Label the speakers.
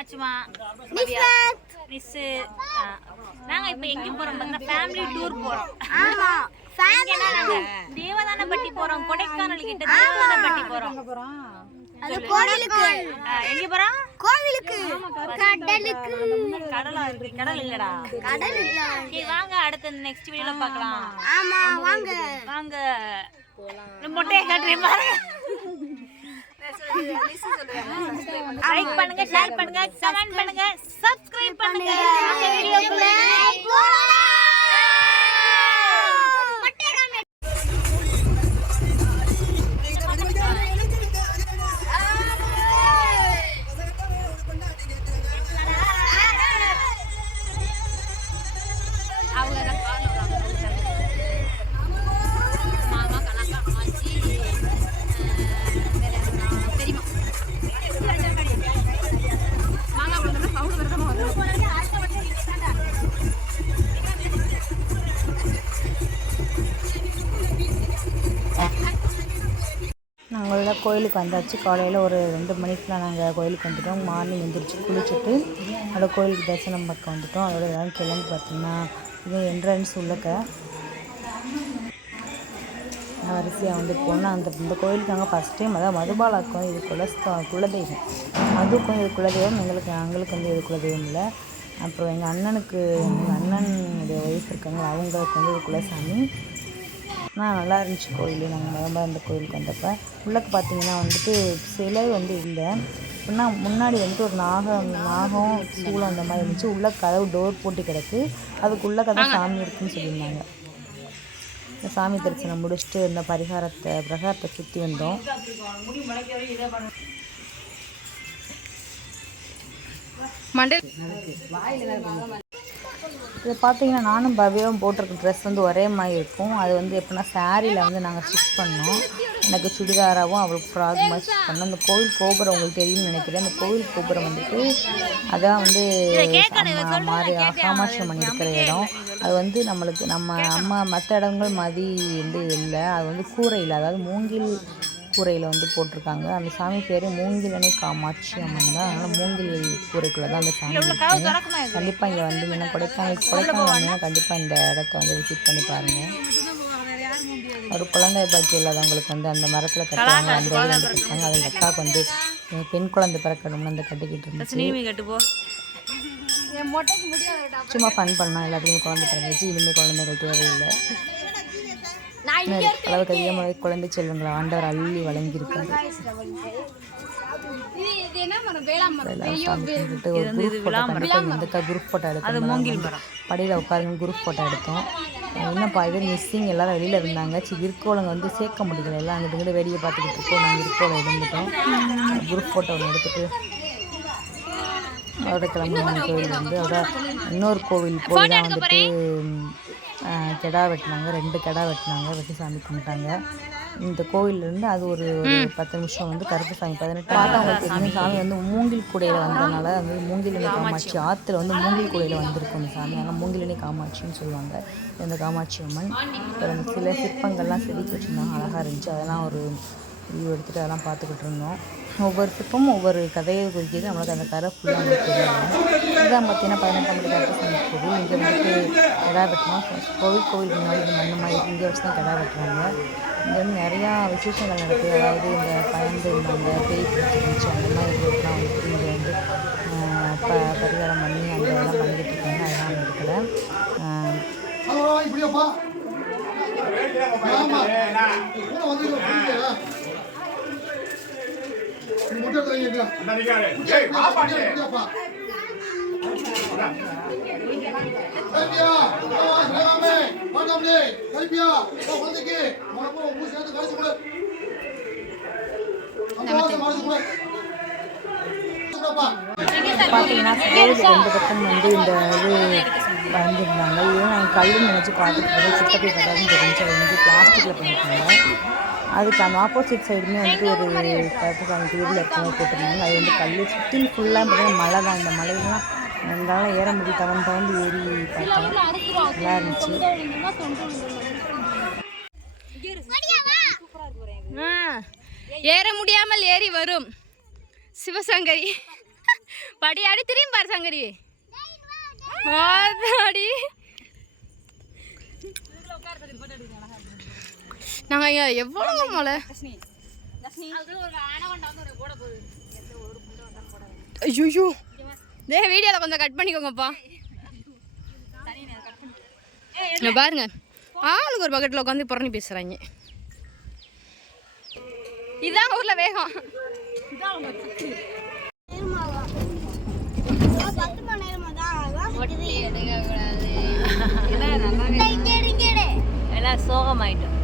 Speaker 1: அச்சுமா miss நாங்க இப்ப எங்க போறோம். ஃபேமிலி டூர் போறோம்.
Speaker 2: ஆமா.
Speaker 1: தேவதானப்பட்டி போறோம். கொடைக்கானல் கிட்ட தேவதானப்பட்டி போறோம்.
Speaker 2: அது கோவிலுக்கு.
Speaker 1: எங்க போறோம்?
Speaker 2: கோவிலுக்கு. கடலுக்கு.
Speaker 1: கடலா இருக்கு. கடல் இல்லடா.
Speaker 2: கடல் இல்ல.
Speaker 1: சரி வாங்க. அடுத்த நெக்ஸ்ட் வீடியோல பார்க்கலாம்.
Speaker 2: ஆமா வாங்க.
Speaker 1: வாங்க. மொட்டையை காட்டுறேன் பாருங்க. லைக் பண்ணுங்க ஷேர் பண்ணுங்க கமெண்ட் பண்ணுங்க சப்ஸ்கிரைப் பண்ணுங்க. இந்த வீடியோக்குள்ள
Speaker 3: நாங்கள் கோயிலுக்கு வந்தாச்சு. காலையில் ஒரு ரெண்டு மணிக்குலாம் நாங்கள் கோயிலுக்கு வந்துட்டோம். மார்னிங் எந்திரிச்சு குளிச்சுட்டு அதோட கோயிலுக்கு தரிசனம் பார்க்க வந்துட்டோம். அதோட எல்லாம் கிளம்பி பார்த்தீங்கன்னா இது என்ட்ரன்ஸ் உள்ளக்க வரிசையாக வந்து போனால் அந்த இந்த கோயிலுக்கு நாங்கள் ஃபஸ்ட் டைம் அதாவது மதுபாலாக்கும் இது குலஸ்தா குலதெய்வம். மதுக்கும் இது குலதெய்வம் எங்களுக்கு எங்களுக்கு வந்து இது குலதெய்வம் இல்லை. அப்புறம் எங்கள் அண்ணனுக்கு எங்கள் அண்ணனுடைய ஒய்ஃப் இருக்காங்க. அவங்களுக்கு வந்து இது குலசாமி. ஆனால் நல்லா இருந்துச்சு கோயில். நாங்கள் முத முத அந்த கோயிலுக்கு வந்தப்போ. உள்ளக்க பார்த்தீங்கன்னா வந்துட்டு சிலை வந்து இல்லை அப்படின்னா முன்னாடி வந்துட்டு ஒரு நாகம் நாகம் சூளம் அந்த மாதிரி இருந்துச்சு. உள்ள கதவு டோர் போட்டு கிடக்கு. அதுக்குள்ளே கதை சாமி இருக்குன்னு சொல்லியிருந்தாங்க. இந்த சாமி தரிசனம் முடிச்சுட்டு இந்த பரிகாரத்தை பிரகாரத்தை சுற்றி வந்தோம். இதை பார்த்தீங்கன்னா நானும் பவ்யாவும் போட்டிருக்க ட்ரெஸ் வந்து ஒரே மாதிரி இருக்கும். அது வந்து எப்படின்னா சாரியில் வந்து நாங்கள் ஸ்டிச் பண்ணோம். எனக்கு சுடிதாராகவும் அவளுக்கு ஃப்ராக் மாதிரி ஸ்டிச் பண்ணோம். அந்த கோவில் கோபுரம் உங்களுக்கு தெரியும்னு நினைக்கிறேன். அந்த கோவில் கோபுரம் வந்துட்டு அதான் வந்து அம்மா மாதிரி காமாட்சி அம்மன் இருக்கிற இடம். அது வந்து நம்மளுக்கு நம்ம அம்மா மற்ற இடங்கள் மாதிரி வந்து இல்லை. அது வந்து கூரையில் அதாவது மூங்கில் கூரையில் வந்து போட்டிருக்காங்க. அந்த சாமி பேர் மூங்கிலனை காமாட்சி அம்மன் தான். அதனால் மூங்கில் கூரைக்குள்ளே தான் அந்த சாமி கண்டிப்பாக இங்கே வந்தீங்கன்னா கொடைக்கானல் கொடைக்கானல் வந்தீங்கன்னா கண்டிப்பாக இந்த இடத்த வந்து விசிட் பண்ணி பாருங்கள் ஒரு குழந்தை பாக்கி இல்லாதவங்களுக்கு வந்து அந்த மரத்தில் கட்டுவாங்க அந்த வந்து கட்டுவாங்க அது எங்கள் அக்காவுக்கு வந்து பெண் குழந்தை பிறக்கணும்னு அந்த கட்டிக்கிட்டு இருந்துச்சு. சும்மா ஃபன் பண்ணோம் எல்லாத்துக்குமே குழந்தை பிறந்துச்சு. இனிமேல் குழந்தைகள் தேவையில்லை. இன்னும் அளவுக்கு அதிகமாக குழந்தை செல்வங்களை ஆண்டவர் அள்ளி ஒரு குரூப் ஃபோட்டோ எடுத்தோம் படியில் உட்காருங்க குரூப் ஃபோட்டோ எடுத்தோம். என்னப்பா இது? மிஸ்ஸிங் எல்லாரும் வெளியில் இருந்தாங்க. சரி இருக்கோளங்க வந்து சேர்க்க முடியல. எல்லாம் அங்கிட்டு இங்கிட்டு வேடிக்கை பார்த்துக்கிட்டு இருக்கோம். நாங்கள் இருக்கோளம் இருந்துட்டோம். குரூப் ஃபோட்டோ ஒன்று எடுத்துட்டு அதோட கிளம்புன கோவில் வந்து அதோட இன்னொரு கோவில் போய் தான் வந்துட்டு கிடா வெட்டினாங்க ரெண்டு கிடா வெட்டினாங்க வெட்டி சாமி கும்பிட்டாங்க. இந்த கோவில்லேருந்து அது ஒரு பத்து நிமிஷம் வந்து கருப்பு சாமி பதினெட்டு பார்த்தா அவங்களுக்கு தெரியும் சாமி வந்து மூங்கில் கூடையில் வந்ததுனால வந்து மூங்கிலினி காமாட்சி ஆற்றுல வந்து மூங்கில் கூடையில் வந்திருக்கும் இந்த சாமி. அதனால் மூங்கிலினி காமாட்சின்னு சொல்லுவாங்க. இந்த காமாட்சி அம்மன். அப்புறம் சில சிற்பங்கள்லாம் செதுக்கி வச்சுருந்தாங்க அழகாக இருந்துச்சு. அதெல்லாம் ஒரு லீவ் எடுத்துகிட்டு அதெல்லாம் பார்த்துக்கிட்டு இருந்தோம் ஒவ்வொரு ட்ரிப்பும் ஒவ்வொரு கதையை குறிக்கிது நம்மளுக்கு அந்த கதை ஃபுல்லாக நம்மளுக்கு தெரியும் இதுதான் பார்த்தீங்கன்னா பதினெட்டாம் படி கருப்பசாமி கோவில் இங்கே வந்துட்டு கிடா வெட்டணும் கோவில் கோவில் முன்னாடி இந்த மண்ணு மாதிரி இங்கே வச்சு தான் கிடா வெட்டுறாங்க இங்கே வந்து நிறையா விசேஷங்கள் நடக்குது அதாவது இந்த பயந்து இருந்தாங்க பேய் பிடிச்சிருந்துச்சு அந்த மாதிரி இதுக்கெல்லாம் வந்துட்டு இங்கே வந்து ப பரிகாரம் பண்ணி அந்த இதெல்லாம் பண்ணிக்கிட்டு இருக்காங்க அதெல்லாம் அந்த இடத்துல பார்த்தீங்கன்னா கோவில் ரெண்டு பக்கம் வந்து இந்த இது வரைஞ்சிருந்தாங்க இது நாங்கள் நினச்சி பார்த்துட்டு சித்தப்பி தெரிஞ்சு வந்து பிளாஸ்டிக்கில் அதுக்கு அந்த ஆப்போசிட் சைடுமே வந்து ஒரு கருப்பு சாமி தீரில் இருக்கவங்க போட்டிருந்தாங்க. அது வந்து கல் சுற்றி ஃபுல்லாக பார்த்தீங்கன்னா மலை தான். இந்த மலையெல்லாம் இருந்தாலும் ஏற முடியும் தவன் தவந்து ஏறி பார்த்தோம். நல்லா இருந்துச்சு.
Speaker 4: ஏற முடியாமல் ஏறி வரும். சிவசங்கரி. படி அடி திரும்பி பாரு சங்கரி. அடி நாங்கள் ஐயா எவ்வளோ மழை? ஐயோ டே வீடியோவில் கொஞ்சம் கட் பண்ணிக்கோங்கப்பா. இங்க பாருங்க. ஆளுக்கு ஒரு பக்கெட்டில் உட்காந்து புறணி பேசுகிறாங்க இதான் ஊரில் வேகம்.
Speaker 1: எல்லாம் சோகமாயிட்டோம்